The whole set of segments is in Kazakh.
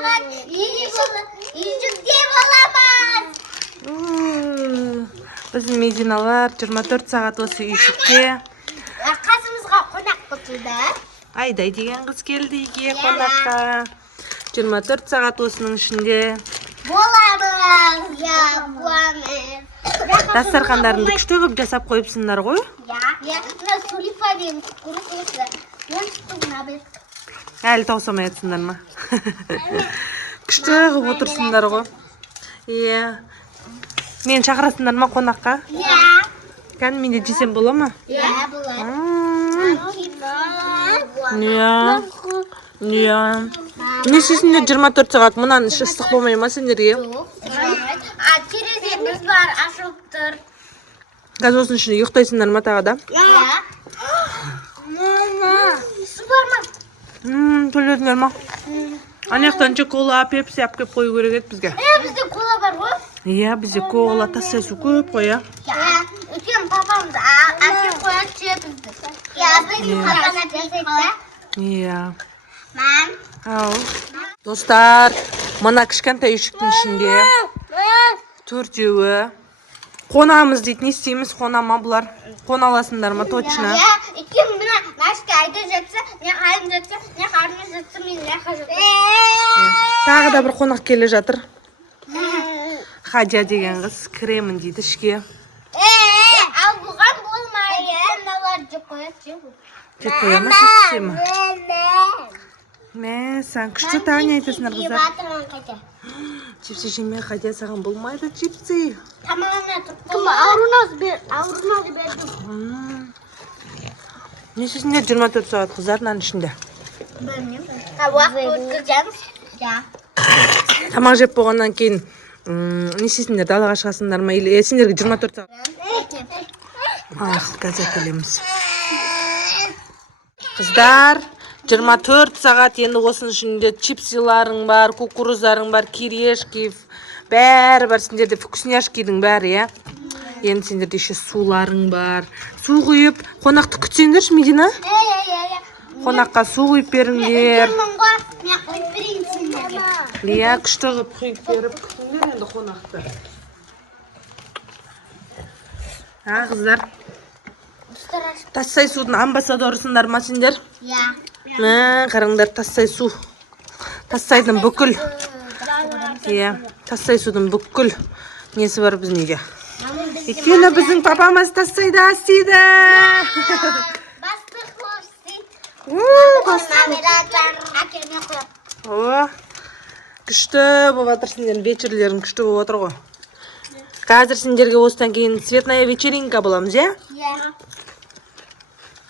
сағат үйшікте боламыз. Біздің Мединалар 24 сағат осы үйшікте. Қасымызға қонақ қосылды. Айдай деген қыз келді үйге қонаққа. 24 сағат осының ішінде. Боламыз, боламыз. Дастархандарыңды күшті көп жасап қойыпсыңдар ғой? Мына сулифа деген күріс Әлі таусамай атсыңдар ма? Күшті қып отырсыңдар ғой. Мен шақырасыңдар ма қонаққа? Кән менде жесем бола ма? болады. Не істейсіңдер 24 сағат мұнан ыстық болмай ма сендерге? Тереземіз бар, ашылып тұр. Қазір осының ішінде ұйықтайсыңдар ма тағы да? Су бар ма? Төледіңдер ма? Анаяқтан кола, пепси алып кеп қою керек еді бізге. Бізде кола бар ғой? Иә, бізде кола, тастай су көп қой, иә. Өткен папамыз әкеп қояды жебізді. Иә. Мам. Ау. Достар, мына кішкентай үйшіктің ішінде төртеуі қонамыз дейді. Не істейміз қонама бұлар? Қона аласыңдар ма точно? Өткен мына Машка айда жатса, не қайым жатса, не қарны жатса, мен не қажет. Тағы да бір қонақ келе жатыр. Хадия деген қыз кіремін дейді ішке. Ал бұған болмайды. Мыналар жеп қояды, жеп. Жеп қоя ма, жеп ма? Мә, сән күшті тағы не айтасыңдар қыздар? Чипсы жеме, Хадия саған болмайды чипсы. Тамағына тұрып қойма. Ауруназ бердім. Не істейсіңдер 24 сағат қыздарынан ішінде? Білмеймін. Уақыт өткіземіз. Тамақ жеп болғаннан кейін не істейсіңдер, далаға шығасыңдар ма? Сендерге 24 сағат? Қазір келеміз. Қыздар, 24 сағат енді осының ішінде чипсиларың бар, кукуруздарың бар, кирешки, бәрі бар. Сендерде вкусняшкидің бәрі, е? Енді сендерде еще суларың бар. Су құйып, қонақты күтсеңдерші, Медина? Қонаққа су құйып беріңдер. Иә, күшті құйып беріп күтіңдер енді қонақты. Қыздар. Тассай судың амбассадорысыңдар ма сендер? Қараңдар, тассай су. Тассайдың бүкіл. Тассай судың бүкіл несі бар біздің үйде. Өйткені біздің папамыз тассайда істейді. Күшті болып жатыр сендер, вечерлерің күшті болып жатыр ғой. Қазір сендерге осыдан кейін цветная вечеринка боламыз, е?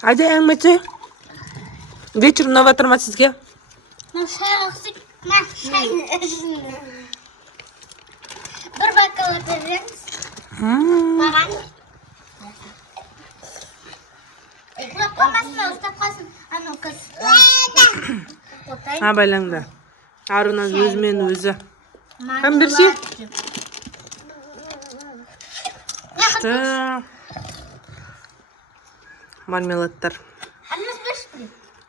Айда әңгіме айтсай. Вечер ұнап жатыр ма сізге? Бір бакалар береміз. Маған. Ұстап қоймасына, ұстап қойсын. Анау қыз. Байлаңда. Аруназ өзімен өзі. Кәм берсе? Күшті. Мармеладтар.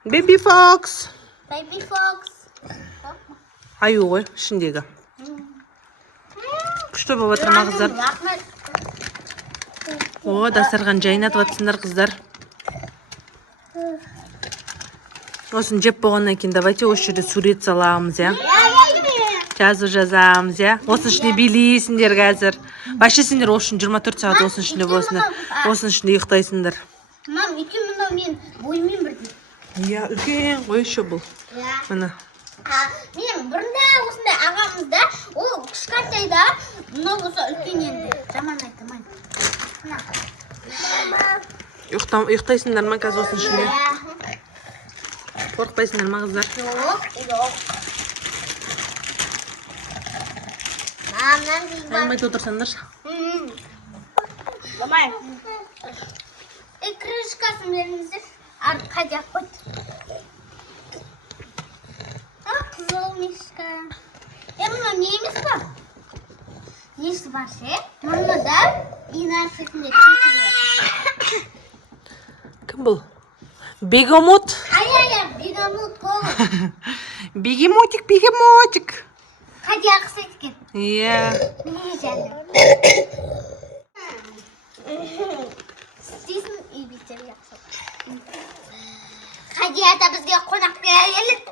Baby Fox. Baby Fox. Аю ғой, ішіндегі. Күшті болып жатыр ма қыздар? Дастархан жайнатып жатсыңдар қыздар. Осын жеп болғаннан кейін давайте осы жерде сурет саламыз, я? Жазу жазамыз, я? Осын ішінде билейсіңдер қазір. Башы сендер осын 24 сағат осын ішінде болсыңдар. Осын ішінде ұйықтайсыңдар. Мам, екен мұнау мен боймен бірдей. Иә, үлкен ғой еще бұл. Мына. Мен бұрында осындай ағамызда, ол кішкентайда, мұнау болса үлкен енді. Жаман айтамайды. Ұйықтайсыңдар ма қазір осын ішінде? Қорқпайсыңдар ма қыздар? Жоқ. Алмайды отырсаңдар. Бамай. Крышкасын беріңіздер. Қадия қойды. Қызыл мишка. Мұны не емес па? Несі бар ше? Мұны да инарсетінде кесіп бар. Кім бұл? Бегамот. Ай-ай-ай, бегамот қол. Бегемотик, бегемотик. Hadi aksa etkin. Иә. Sizin iyi bitir yapsın. Hadi da bizge konak gelip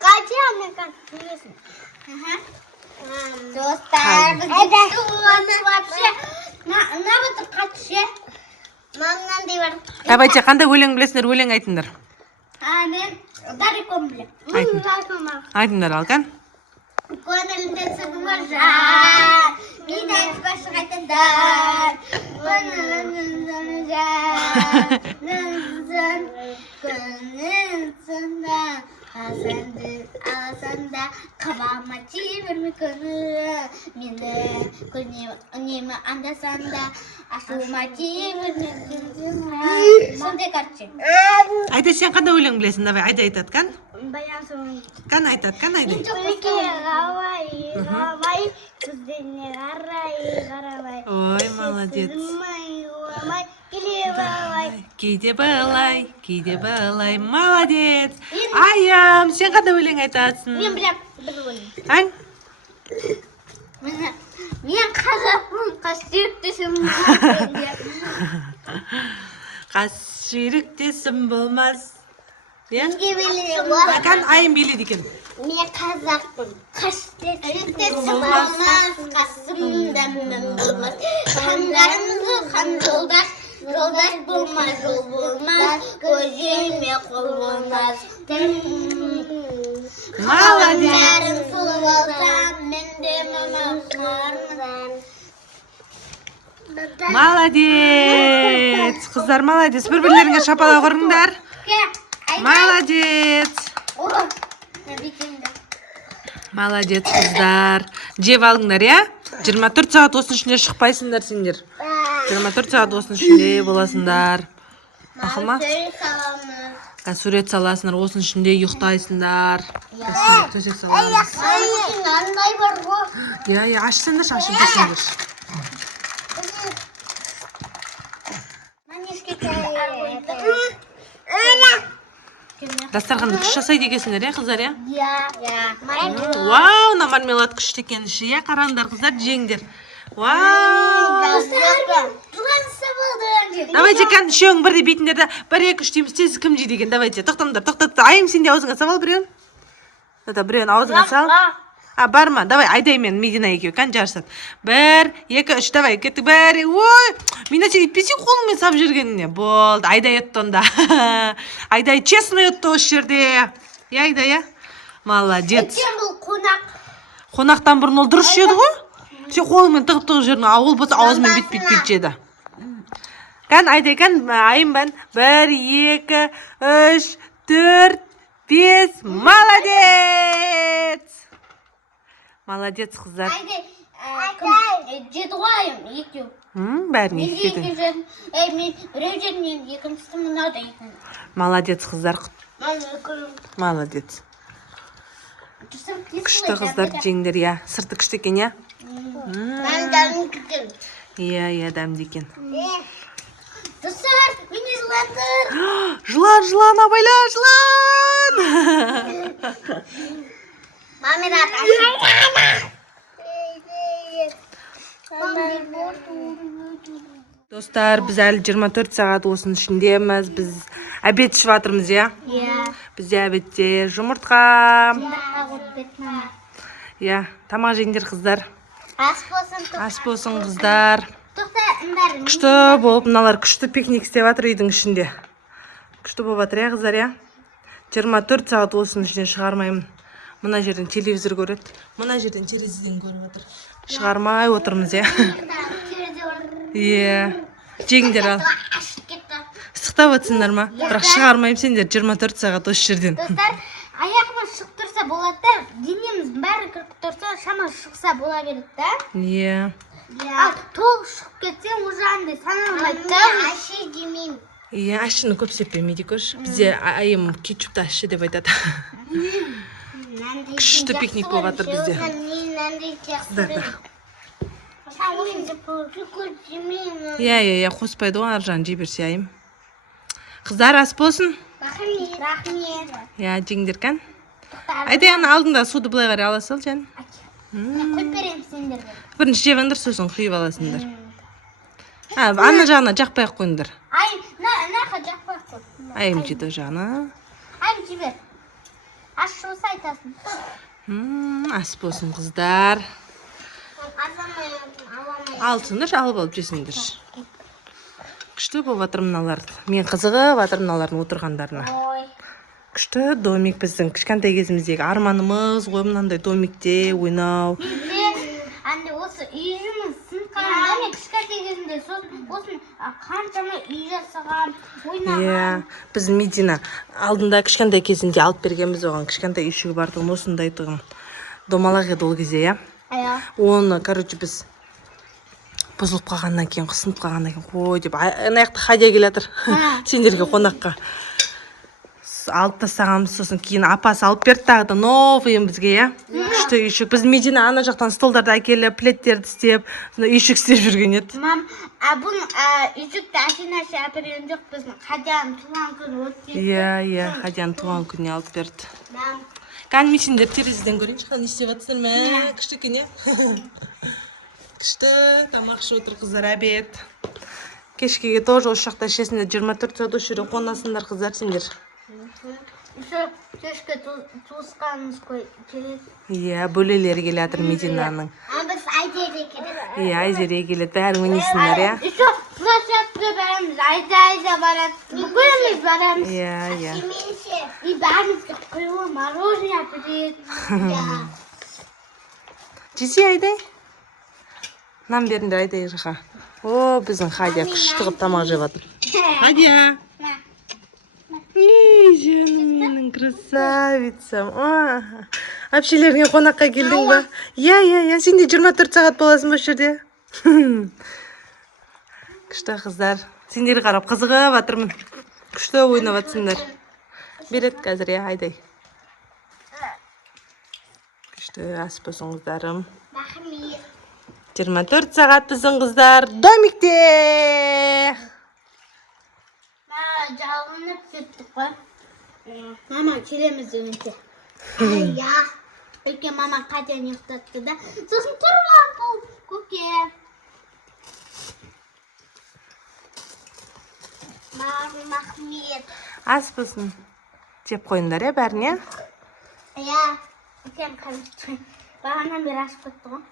Hadi Amerikan biliyorsun. Dostlar bizge вообще на вот kaçı. Мамнан дей бар. Давайте, қандай өлең білесіңдер, өлең айтыңдар. Мен Дариком білем. Айтыңдар ал, кән? Көңілімде сыбы бар жар, мен айтпа шығайтындар. Көңілімде жар, көңіл сында, алсанда, қабама тибірмі көңіл. Мені үнемі андасанда, ашуыма тибірмі көңіл. Сондай картшы. Айда, сен қандай өлең білесің? Давай, Айда айтады, кән? Баян соң. Кән айтады, кән Айда? Ғавай, күздене қарай. Ой, молодец. Кейде балай. Кейде былай, молодец. Айым, сен қандай өлең айтасың? Мен білем, бір өлең. Аң? Мен қазақпын, қасиеттесім. Қасиеттесім болмас. Неге білем? Кән айым биледі екен. Мен қазақпын, қасиеттесім болмас, қасымда мен болмас. Хандарымызы хан жолдас, жолдас болмас, жол болмас, көзіме қол болмас. Хандарым сұлы болсам, мен де мамасылармын. Молодец. Қыздар, молодец. Бір-бірлеріңе шапалақ ұрыңдар. Молодец. Молодец, қыздар. Жеп алыңдар, иә? 24 сағат осының ішінде шықпайсыңдар сендер. 24 сағат осының ішінде боласыңдар. Мақұл ма? Сурет саласыңдар, осының ішінде ұйықтайсыңдар. Төсек саласыңдар. Иә, ашсыңдар, ашып көрсеңдер. Дастарханды күш жасайды екенсіңдер, иә, қыздар, иә? Вау, мармелад күшті екен іші, иә? Қараңдар, қыздар, жеңдер. Вау! Давайте, кән, үшеуің бірде бейтіндерді, 1-2-3 дейміз, тез кім жейді екен, давайте. Тоқтаңдар, тоқтатты. Айым, сен де аузыңа сабал біреуін. Біреуін аузыңа сал. Бар ма? Давай, Айдай мен Медина екеу, кән жарысады. 1-2-3, давай, кеттік, 1, ой! Мен әсе үйтпесе қолыңмен сап жүргеніне. Болды, Айдай өтті онда. Айдай честно өтті осы жерде. Е, Айдай, е? Молодец. Қонақтан бұрын ол дұрыс жеді ғой? Сен қолыңмен тығып жүрдің, ол болса аузымен бет жеді. Кән, Айдай, кән, айым бән. 1, 2, 3, 4, 5, молодец! Молодец, қыздар. Жеді ғойым, екеу. Бәрін екеудің. Мен біреу жерінен екіншісі мұнау да екін. Молодец, қыздар. Молодец. Күшті қыздар жеңдер, иә. Сырты күшті екен, иә? Дәмді екен. Иә, дәмді екен. Достар, мені жылатыр. Жылан, абайла, жылан! Мамират. Достар, біз әлі 24 сағат осының ішіндеміз. Біз обед ішіп жатырмыз, иә? Бізде обедте жұмыртқа. Иә, тамақ жеңдер, қыздар. Ас болсын, қыздар. Күшті болып, мыналар күшті пикник істеп жатыр үйдің ішінде. Күшті болып жатыр, иә, қыздар, иә? 24 сағат осының ішінен шығармаймын. Мына жерден телевизор көреді. Мына жерден терезеден көріп отыр. Шығармай отырмыз, иә? Иә. Жеңдер ал. Сықтап өтсіңдер ма? Бірақ шығармайым сендер 24 сағат осы жерден. Достар, аяқымыз шығып тұрса болады да, денеміз бәрі кіріп тұрса, шама шықса бола береді да? Иә. Ал толық шығып кетсең, уже андай саналмайды да? Аши демеймін. Иә, ашыны көп сеппемейді көрші. Бізде айым кетчупты ашы деп айтады. Күшті пикник болып жатыр бізде. Иә, қоспайды ғой, аржан жей берсе айым. Қыздар, ас болсын? Рахмет. Иә, жеңдер кән. Айдай, ана алдында суды былай қарай ала сал, жан. Қойып беремін сендерге. Бірінші жеп аңдар, сосын құйып аласыңдар. Ана жағына жақпай ақ қойыңдар. Ай, нақа жақпай қой. Айым жеді жағына. Айым жібер. Аш болса айтасың. Ас болсын қыздар. Аламай. Алтындар, алып жесіңдер. Күшті болып жатыр мыналар. Мен қызығы жатыр мыналардың отырғандарына. Ой. Күшті домик біздің кішкентай кезіміздегі арманымыз ғой, мынандай домикте ойнау. Анне осы үй жұмысын қағанда мен кішкентай кезімде осын қаншама үй жасаған, ойнаған. Біз Медина алдында кішкентай кезінде алып бергенбіз оған, кішкентай үйшігі бардығын осындай тұғын. Домалақ еді ол кезде, Оны, біз бұзылып қалғаннан кейін, қысынып қалғаннан кейін, қой деп, аяқты Хадия келатыр сендерге қонаққа. Алып тастағанбыз, сосын кейін апасы алып берді тағы да новыйын бізге, күшті үйшік. Біз Медина ана жақтан столдарды әкеліп, плеттерді істеп, үйшік істеп жүрген еді. Мам, бұны үйшікті әшін әперген жоқ, біздің Хадияның туған күні өткен. Хадияның туған күніне алып берді. Мам. Қан мешіндер терезеден көрейінші, қан істеп жатсыр ма? Күшті күне. Күшті, тамақ ішіп отыр қыздар, обед. Кешкеге тоже осы жақта ішесіңдер, 24 сағат осы жерде қонасыңдар қыздар сендер. Еще кешке туысқанымыз келеді. Бөлелері келатыр Мединаның. Біз Айзере келеді. Айзере келеді, бәрі ойнайсыңдар, Еще площадкаға барамыз, Айза барамыз, бүкіліміз барамыз. И бәрімізге қойылы мороженое береді. Жесе Айдай? Нам беріңдер Айдай жаққа. О, біздің Хадия күшті қып тамақ жеп жатыр. Хадия! Жаным менің красавицам. Әпшелеріңе қонаққа келдің ба? Сен де 24 сағат боласың ба жерде? Күшті қыздар. Сендер қарап қызығып жатырмын. Күшті ойнап жатсыңдар. Береді қазір, Айдай. Күшті ас болсын қыздарым. 24 сағат біздің қыздар домикте. Жалынып кеттік қой. Мама, келеміз өңке. Өйке мама Хадиян ұйықтатты да. Сосын тұрған бұл көке. Махмет. Ас болсын. Жеп қойыңдар, бәріне? Өйкен қамышты. Бағанан бері ашып қойды ғой.